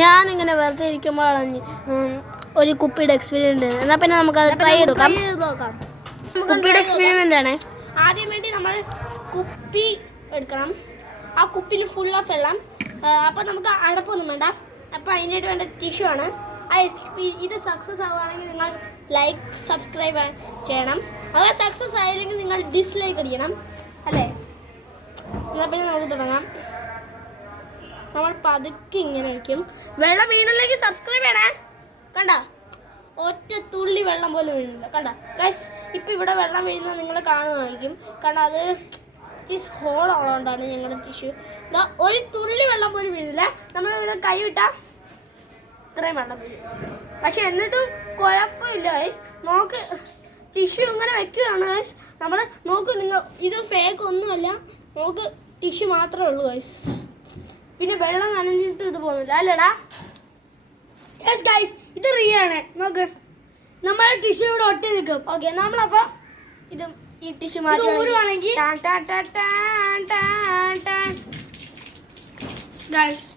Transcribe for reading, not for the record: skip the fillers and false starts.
ഞാനിങ്ങനെ വെറുതെ ഇരിക്കുമ്പോഴാണ് ഒരു കുപ്പിയുടെ എക്സ്പീരിയൻസ് എന്നാൽ പിന്നെ നമുക്കത് ട്രൈ ചെയ്ത് നോക്കാം. കുപ്പിയുടെ എക്സ്പെരിമെൻ്റ് ആണ്. ആദ്യം വേണ്ടി നമ്മൾ കുപ്പി എടുക്കണം. ആ കുപ്പിയിൽ ഫുൾ ഓഫ് വെള്ളം. അപ്പോൾ നമുക്ക് അടപ്പൊന്നും വേണ്ട. അപ്പോൾ അതിനായിട്ട് വേണ്ട ടിഷ്യൂ ആണ്. ഇത് സക്സസ് ആവുകയാണെങ്കിൽ നിങ്ങൾ ലൈക്ക് സബ്സ്ക്രൈബ് ചെയ്യണം. അത് സക്സസ് ആയില്ലെങ്കിൽ നിങ്ങൾ ഡിസ്ലൈക്ക് അടിക്കണം അല്ലേ. എന്നാൽ പിന്നെ നമുക്ക് തുടങ്ങാം. നമ്മൾ പതുക്കെ ഇങ്ങനെ വയ്ക്കും. വെള്ളം വീണില്ലെങ്കിൽ സബ്സ്ക്രൈബ് ചെയ്യണേ. കണ്ട ഒറ്റ തുള്ളി വെള്ളം പോലും വീണില്ല. കണ്ട ഗൈസ്, ഇപ്പം ഇവിടെ വെള്ളം വീഴുന്നത് നിങ്ങൾ കാണുന്നതായിരിക്കും. കാരണം അത് ഹോൾ ഉള്ളതുകൊണ്ടാണ് ഞങ്ങളുടെ ടിഷ്യൂ. ഇതാ ഒരു തുള്ളി വെള്ളം പോലും വീഴുന്നില്ല. നമ്മളിങ്ങനെ കൈ വിട്ടാൽ ഇത്രയും വെള്ളം വീഴും. പക്ഷെ എന്നിട്ടും കുഴപ്പമില്ല ഗൈസ്. നോക്ക്, ടിഷ്യൂ ഇങ്ങനെ വെക്കുകയാണ് ഗൈസ്. നമ്മൾ നോക്ക്, നിങ്ങൾ ഇത് ഫേക്ക് ഒന്നുമല്ല. നോക്ക്, ടിഷ്യൂ മാത്രമേ ഉള്ളൂ ഗൈസ്. പിന്നെ വെള്ളം നനഞ്ഞിട്ട് ഇത് പോകുന്നില്ല അല്ലേടാ. യെസ് ഗൈസ്, ഇത് റിയൽ ആണ്. നോക്ക്, നമ്മളെ ടിഷ്യൂ ഇവിടെ ഒട്ടി നിൽക്കും. ഓക്കെ, നമ്മളപ്പോൾ ഇത് ഈ ടിഷ്യൂ മാറ്റുവാണെങ്കിൽ ഗൈസ്